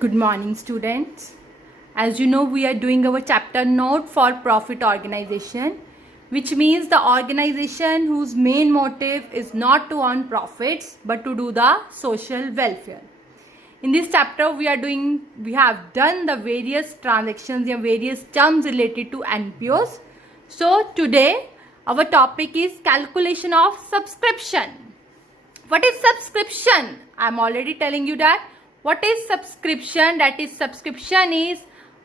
Good morning, students. As you know, we are doing our chapter Not for Profit Organization, which means the organization whose main motive is not to earn profits but to do the social welfare. In this chapter, we have done the various transactions and various terms related to NPOs. So today, our topic is calculation of subscription. What is subscription? I am already telling you that. What is subscription? That is, subscription is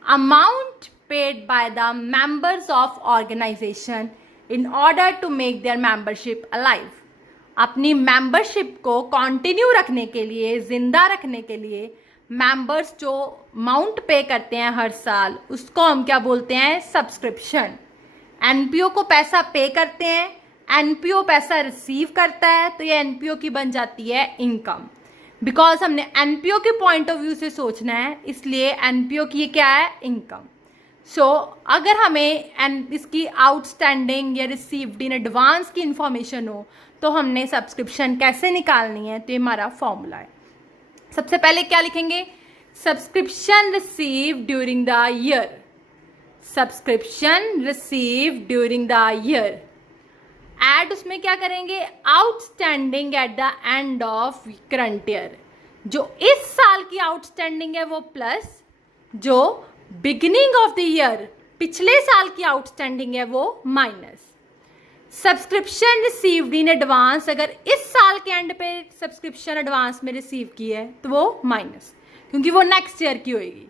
amount paid by the members of organization in order to make their membership alive. अपनी membership को continue रखने के लिए, जिंदा रखने के लिए members जो अमाउंट पे करते हैं हर साल, उसको हम क्या बोलते हैं? सब्सक्रिप्शन. एनपीओ को पैसा पे करते हैं, एनपीओ पैसा रिसीव करता है, तो ये एनपीओ की बन जाती है इनकम. बिकॉज हमने एनपीओ के पॉइंट ऑफ व्यू से सोचना है, इसलिए एनपीओ की ये क्या है? इनकम. सो अगर हमें इसकी आउटस्टैंडिंग या रिसीव्ड इन एडवांस की इंफॉर्मेशन हो तो हमने सब्सक्रिप्शन कैसे निकालनी है, तो ये हमारा फॉर्मूला है. सबसे पहले क्या लिखेंगे? Subscription receive during the year. Subscription receive during the year. Add उसमें क्या करेंगे? Outstanding at the end of current year. जो इस साल की आउटस्टैंडिंग है वो प्लस जो बिगिनिंग ऑफ द ईयर पिछले साल की आउटस्टैंडिंग है वो minus. Subscription received in advance, अगर इस साल के एंड पे सब्सक्रिप्शन एडवांस में रिसीव की है तो वो माइनस, क्योंकि वो नेक्स्ट ईयर की होगी.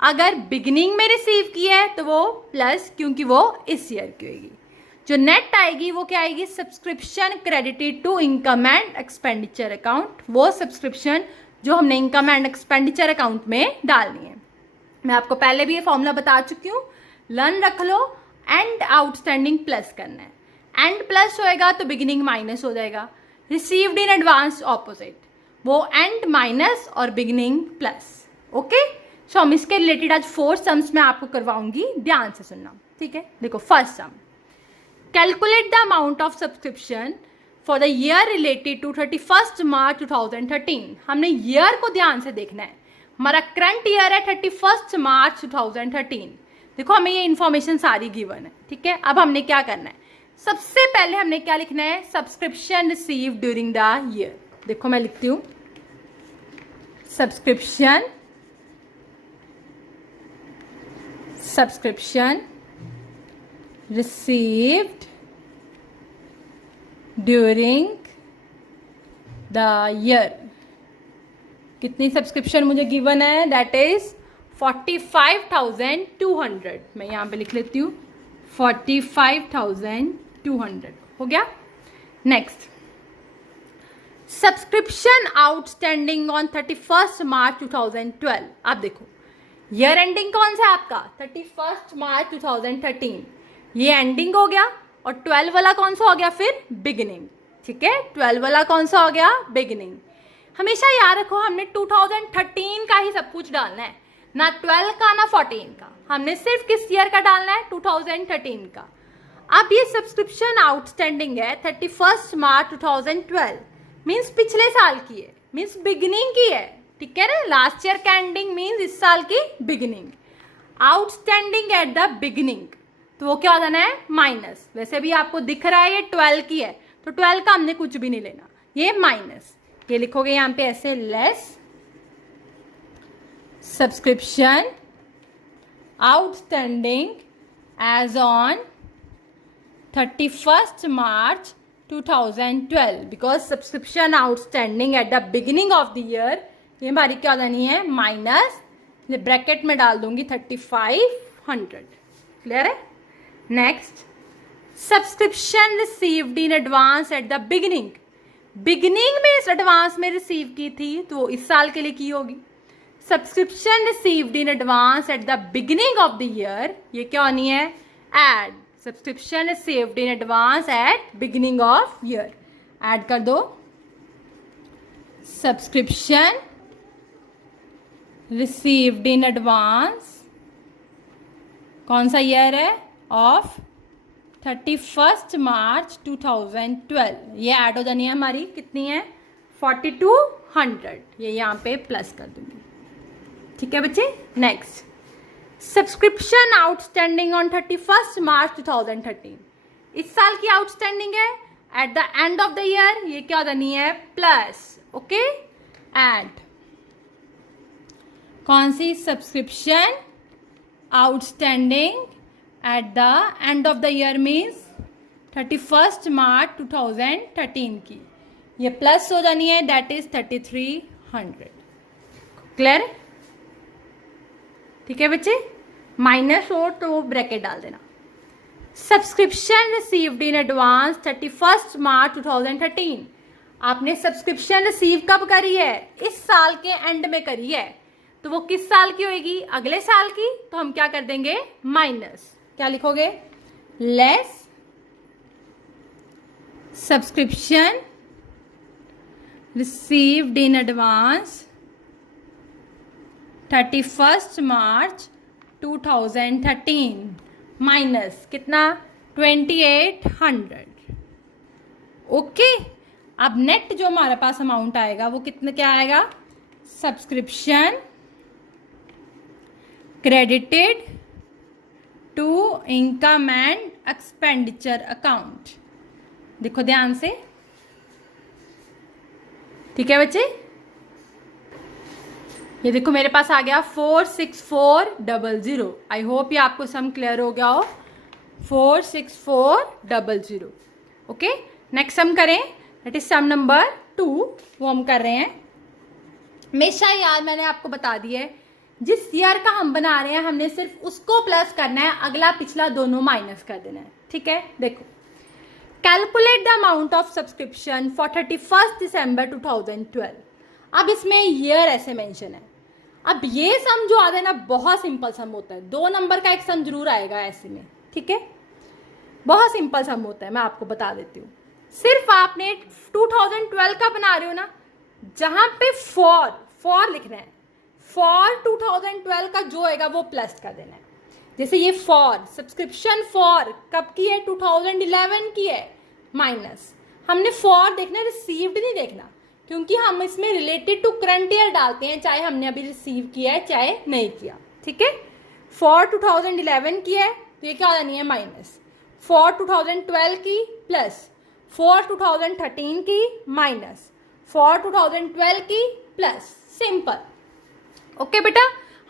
अगर बिगिनिंग में रिसीव की है तो वो प्लस, क्योंकि वो इस ईयर की होगी. जो नेट आएगी वो क्या आएगी? Subscription credited to income and expenditure account. वो सब्सक्रिप्शन जो हमने इनकम एंड एक्सपेंडिचर अकाउंट में डालनी है. मैं आपको पहले भी ये फॉर्मूला बता चुकी हूँ, लर्न रख लो. एंड आउटस्टैंडिंग प्लस करना है. एंड प्लस होएगा तो बिगिनिंग माइनस हो जाएगा. रिसीव्ड इन एडवांस ऑपोजिट, वो एंड माइनस और बिगिनिंग प्लस. ओके, सो हम इसके रिलेटेड आज 4 सम्स मैं आपको करवाऊंगी, ध्यान से सुनना. ठीक है, देखो first sum. Calculate the amount of subscription for the year related to 31 March 2013. हमने ईयर को ध्यान से देखना है. हमारा करंट ईयर है 31 मार्च 2013. देखो हमें ये इन्फॉर्मेशन सारी गिवन है. ठीक है, अब हमने क्या करना है? सबसे पहले हमने क्या लिखना है? Subscription receive during the year. देखो मैं लिखती हूं subscription received during the year. कितनी सब्सक्रिप्शन मुझे गिवन है? That is 45,200. मैं यहाँ पे लिख लेती हूँ 45,200. हो गया. Next, subscription outstanding on 31 March 2012. आप देखो ईयर एंडिंग कौन सा है आपका? 31 मार्च 2013. ये एंडिंग हो गया. और 12 वाला कौन सा हो गया? फिर बिगिनिंग. ठीक है, 12 वाला कौन सा हो गया? बिगिनिंग. हमेशा याद रखो हमने 2013 का ही सब कुछ डालना है, ना 12 का ना 14 का. हमने सिर्फ किस ईयर का डालना है? 2013 का. अब ये सब्सक्रिप्शन आउटस्टैंडिंग है 31 मार्च 2012, मीन्स पिछले साल की है, मीन्स बिगिनिंग की है. ठीक है ना, लास्ट ईयर का एंडिंग मीन्स इस साल की beginning. Outstanding at the beginning, तो वो क्या हो जाना है? माइनस. वैसे भी आपको दिख रहा है ये 12 की है, तो 12 का हमने कुछ भी नहीं लेना, ये माइनस. ये लिखोगे यहां पे ऐसे, less subscription outstanding as on 31 March 2012, because subscription outstanding at the beginning of the year, ये हमारी क्या हो जानी है? माइनस. ब्रैकेट में डाल दूंगी 3500. क्लियर है? Next, subscription received in advance at the beginning. Beginning में इस एडवांस में रिसीव की थी तो वो इस साल के लिए की होगी. Subscription received in advance at the beginning of the year, ये क्या होनी है? Add subscription received in advance at beginning of year. Add कर दो सब्सक्रिप्शन रिसीव्ड इन एडवांस, कौन सा ईयर है? Of 31 March 2012. ये ऐड हो जानी है हमारी, कितनी है? 4200. ये यहाँ पे प्लस कर दूंगी. ठीक है बच्चे। Next, subscription outstanding on 31 March 2013, इस साल की आउटस्टैंडिंग है। At the end of the year ये क्या देनी है, प्लस। ओके, एड कौन सी, subscription outstanding at the end of the year means 31 March 2013 की, ये प्लस हो जानी है, दैट इज 3300। क्लियर, ठीक है बच्चे। माइनस हो तो ब्रैकेट डाल देना। Subscription received in advance 31 March 2013, आपने सब्सक्रिप्शन रिसीव कब करी है, इस साल के एंड में करी है, तो वो किस साल की होगी, अगले साल की। तो हम क्या कर देंगे, माइनस, क्या लिखोगे, less subscription received in advance 31 March 2013 minus कितना, 2800। ओके, अब नेट जो हमारे पास अमाउंट आएगा वो कितना, क्या आएगा, subscription credited to income and expenditure account. देखो ध्यान से, ठीक है बच्चे। ये देखो मेरे पास आ गया 46400। आई होप ये आपको सम क्लियर हो गया हो, 46400। ओके, नेक्स्ट सम करें, दैट इज सम नंबर 2, वो हम कर रहे हैं। हमेशा यार मैंने आपको बता दिया है, जिस ईयर का हम बना रहे हैं हमने सिर्फ उसको प्लस करना है, अगला पिछला दोनों माइनस कर देना है। ठीक है, देखो, calculate the amount of subscription for 31 दिसंबर 2012। अब इसमें ईयर ऐसे मेंशन है। अब ये सम जो आता है ना, बहुत सिंपल सम होता है, 2 नंबर का एक सम जरूर आएगा ऐसे में। ठीक है, बहुत सिंपल सम होता है, मैं आपको बता देती हूँ। सिर्फ आपने 2012 का बना रहे हो ना, जहां पे फॉर लिखना है, फॉर 2012 का जो होएगा वो प्लस कर देना है। जैसे ये फॉर सब्सक्रिप्शन फॉर कब की है, 2011 की है, माइनस हमने फॉर देखना है, रिसीव्ड नहीं देखना, क्योंकि हम इसमें रिलेटेड टू करंट ईयर डालते हैं, चाहे हमने अभी रिसीव किया है चाहे नहीं किया। ठीक है, फॉर 2011 की है तो ये क्या हो जानी है, माइनस। फॉर 2012 की प्लस, फॉर 2013 की माइनस, फॉर 2012 की प्लस, सिंपल। ओके बेटा,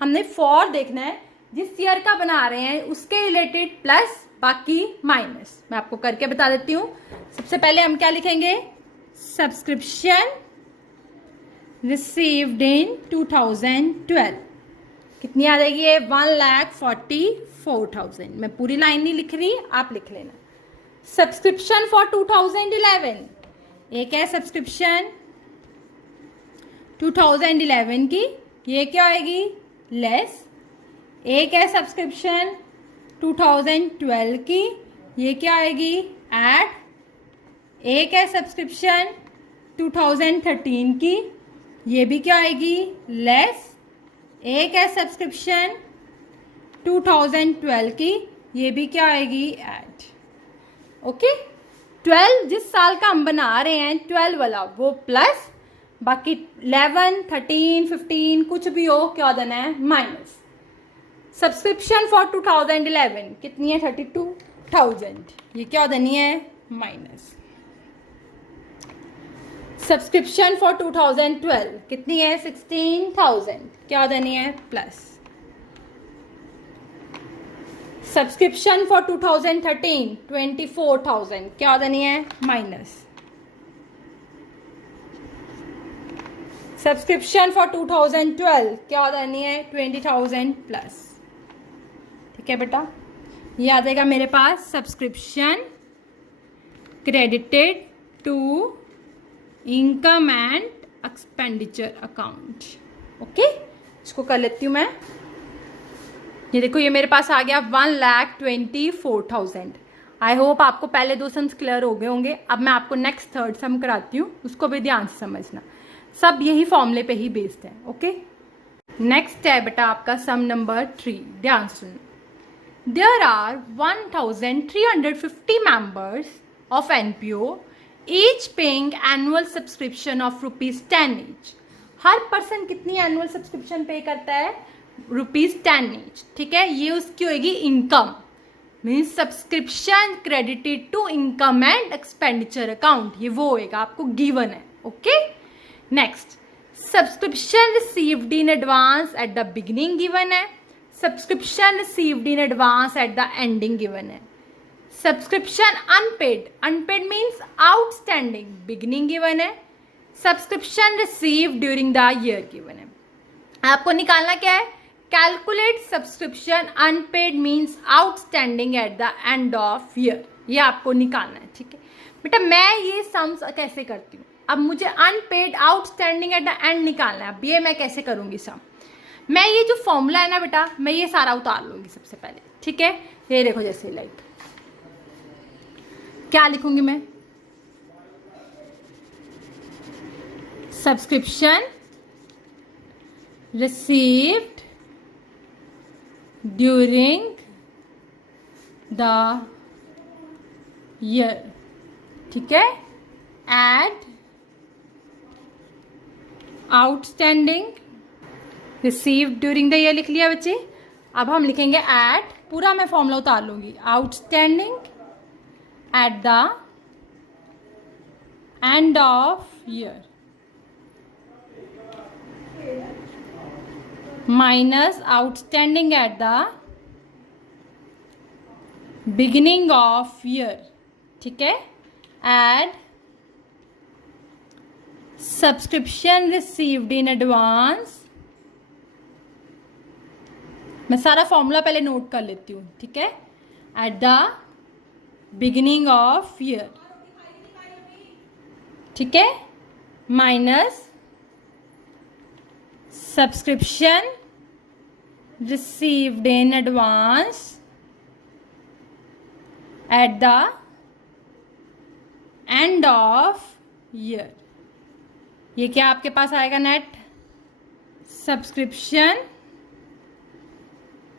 हमने फॉर देखना है, जिस ईयर का बना रहे हैं उसके रिलेटेड प्लस, बाकी माइनस। मैं आपको करके बता देती हूँ। सबसे पहले हम क्या लिखेंगे, सब्सक्रिप्शन रिसीव्ड इन 2012 कितनी आ जाएगी, 1,44,000। मैं पूरी लाइन नहीं लिख रही, आप लिख लेना। सब्सक्रिप्शन फॉर 2011, एक है सब्सक्रिप्शन 2011 की, ये क्या आएगी, लेस। एक है सब्सक्रिप्शन 2012 की, ये क्या आएगी, ऐड। एक है सब्सक्रिप्शन 2013 की, ये भी क्या आएगी, लेस। एक है सब्सक्रिप्शन 2012 की, ये भी क्या आएगी, ऐड। ओके, 12 जिस साल का हम बना रहे हैं 12 वाला वो प्लस, बाकी 11, 13, 15 कुछ भी हो क्या देना है, माइनस। सब्सक्रिप्शन फॉर 2011 कितनी है, 32,000, ये क्या देनी है, माइनस। सब्सक्रिप्शन फॉर 2012 कितनी है, 16,000, क्या देनी है, प्लस। सब्सक्रिप्शन फॉर 2013 24,000, क्या देनी है, माइनस। सब्सक्रिप्शन फॉर 2012 क्या देनी है, 20,000 प्लस। ठीक है बेटा, ये आ जाएगा मेरे पास subscription credited to income and expenditure account. Okay, इसको कर लेती हूँ मैं। ये देखो, ये मेरे पास आ गया 1,24,000। आई होप आपको पहले 2 सम्स क्लियर हो गए होंगे। अब मैं आपको नेक्स्ट थर्ड सम कराती हूँ, उसको भी ध्यान से समझना, सब यही फॉर्मूले पे ही बेस्ड है। ओके, नेक्स्ट है बेटा आपका सम नंबर 3, ध्यान सुनो। There are 1,350 members of NPO, each paying annual subscription of ₹10 each. Her person कितनी एनुअल सब्सक्रिप्शन पे करता है, ₹10 ईच, ठीक है। ये उसकी होगी income, means subscription credited to income and expenditure account, ये वो होएगा, आपको गिवन है। Okay, next, subscription received in advance at the beginning given है, subscription received in advance at the ending given है, subscription unpaid, unpaid means outstanding, beginning given है, subscription receive during the year given है। आपको निकालना क्या है, calculate subscription unpaid means outstanding at the end of year, ये आपको निकालना है, ठीक है बेटा। मैं ये सम्स कैसे करती हूँ, अब मुझे unpaid outstanding at the end निकालना है, अब ये मैं कैसे करूँगी सम, मैं ये जो फॉर्मूला है ना बेटा, मैं ये सारा उतार लूँगी सबसे पहले, ठीक है। ये देखो, जैसे लाइक क्या लिखूंगी मैं, subscription received during the year, ठीक है, at outstanding, received during the year लिख लिया बच्चे। अब हम लिखेंगे एट, पूरा मैं फॉर्मूला उतार लूंगी, outstanding at the end of year minus outstanding at the beginning of year, ठीक है, add subscription received in advance, मैं सारा फॉर्मूला पहले नोट कर लेती हूँ, ठीक है, at the beginning of year, ठीक है, minus subscription received in advance at the end of year, ये क्या आपके पास आएगा net, subscription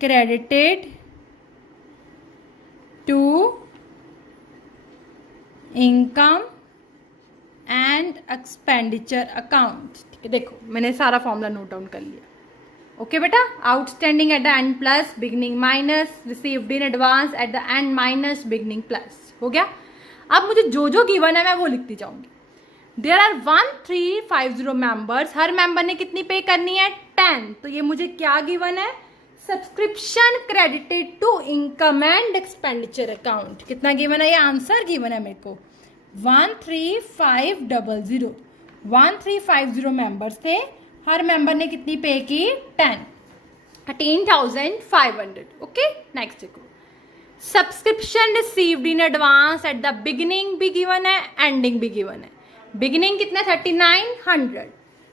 credited to income and expenditure account, ठीक है। देखो मैंने सारा फॉर्मूला नोट डाउन कर लिया, ओके बेटा। Outstanding at the and plus beginning minus received in advance at the and minus beginning plus, हो गया। अब मुझे जो जो गिवन है मैं वो लिखती जाऊंगी। देयर आर 1350 मेंबर्स, हर मेंबर ने कितनी पे करनी है, 10, तो ये मुझे क्या गिवन है, subscription credited to income and expenditure account, कितना गिवन है, ये आंसर गिवन है मेरे को 1350, 1350 मेंबर्स थे, हर मेंबर ने कितनी पे की, 13,500, ओके। नेक्स्ट देखो, subscription received in advance at the beginning भी गिवन है, एंडिंग भी गिवन है। बिगिनिंग कितना, 3900,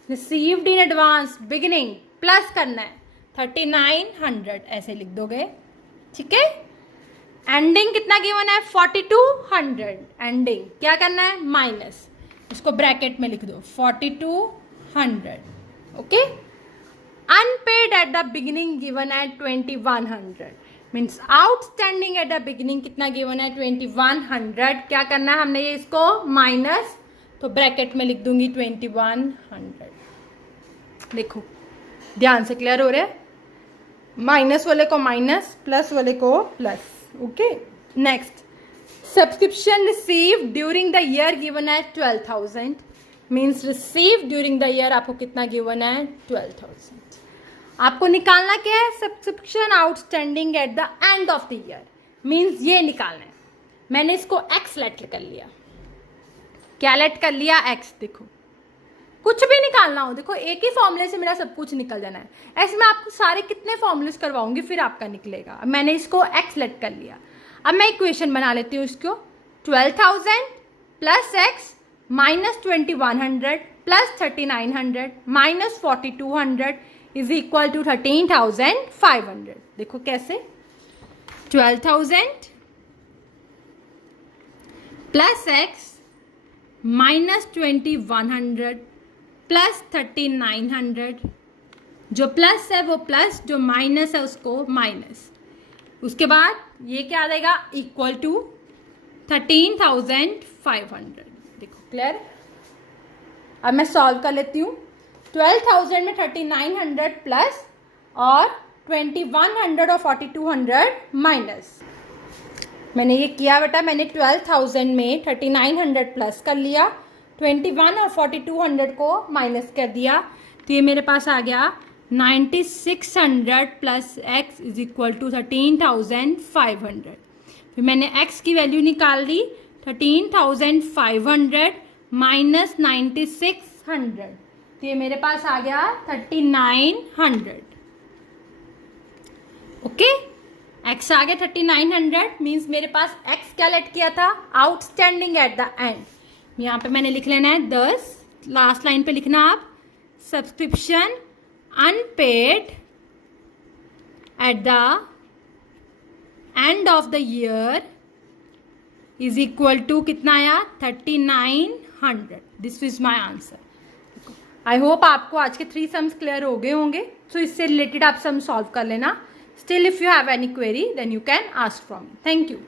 received in advance beginning plus करना है 3900, ऐसे लिख दोगे, ठीक है। एंडिंग कितना गिवन है, 4200, एंडिंग क्या करना है, माइनस, इसको ब्रैकेट में लिख दो 4200, okay. Unpaid at the beginning given है 2100, means outstanding at the beginning कितना गिवन है, 2100, क्या करना है हमने, ये इसको माइनस, तो ब्रैकेट में लिख दूंगी 2100। देखो ध्यान से क्लियर हो रहा है, माइनस वाले को माइनस, प्लस वाले को plus, okay. Next, subscription receive during the year given है 12,000, means receive during the year आपको कितना गिवन है, 12,000। आपको निकालना क्या है, subscription outstanding at the end of the year, means ये निकालना है। मैंने इसको एक्स लेट कर लिया, क्या लेट कर लिया, एक्स। देखो कुछ भी निकालना हो, देखो एक ही फॉर्मूले से मेरा सब कुछ निकल जाना है, ऐसे मैं आपको सारे कितने फॉर्मूलेस करवाऊंगी फिर आपका निकलेगा। अब मैंने इसको एक्स लेट कर लिया, अब मैं इक्वेशन बना लेती हूँ इसको, 12,000 plus x minus 2100 plus 3900 minus 4200 is equal to 13,500। देखो कैसे, 12,000 प्लस एक्स माइनस 2100 प्लस 3900, जो प्लस है वो प्लस, जो माइनस है उसको माइनस, उसके बाद ये क्या आ जाएगा, इक्वल टू 13,500। देखो क्लियर। अब मैं सॉल्व कर लेती हूँ, 12,000 में 3900 प्लस और 2100 और 4200 माइनस। मैंने ये किया बेटा, मैंने 12,000 में 3900 प्लस कर लिया, 21 और 4200 को माइनस कर दिया, तो ये मेरे पास आ गया 9600 plus x is equal to 13,500। फिर मैंने x की वैल्यू निकाल ली, 13,500 माइनस 9600, तो ये मेरे पास आ गया 3900। ओके, x आ गया 3900, मीन्स मेरे पास x क्या लेट किया था, आउटस्टैंडिंग एट द एंड। यहाँ पे मैंने लिख लेना है 10, लास्ट लाइन पे लिखना आप, subscription unpaid at the end of the year is equal to कितना आया, 3900। This is my answer. I hope आपको आज के 3 सम्स क्लियर हो गए होंगे। सो इससे रिलेटेड आप सम सॉल्व कर लेना। Still, if you have any query, then you can ask from me. Thank you.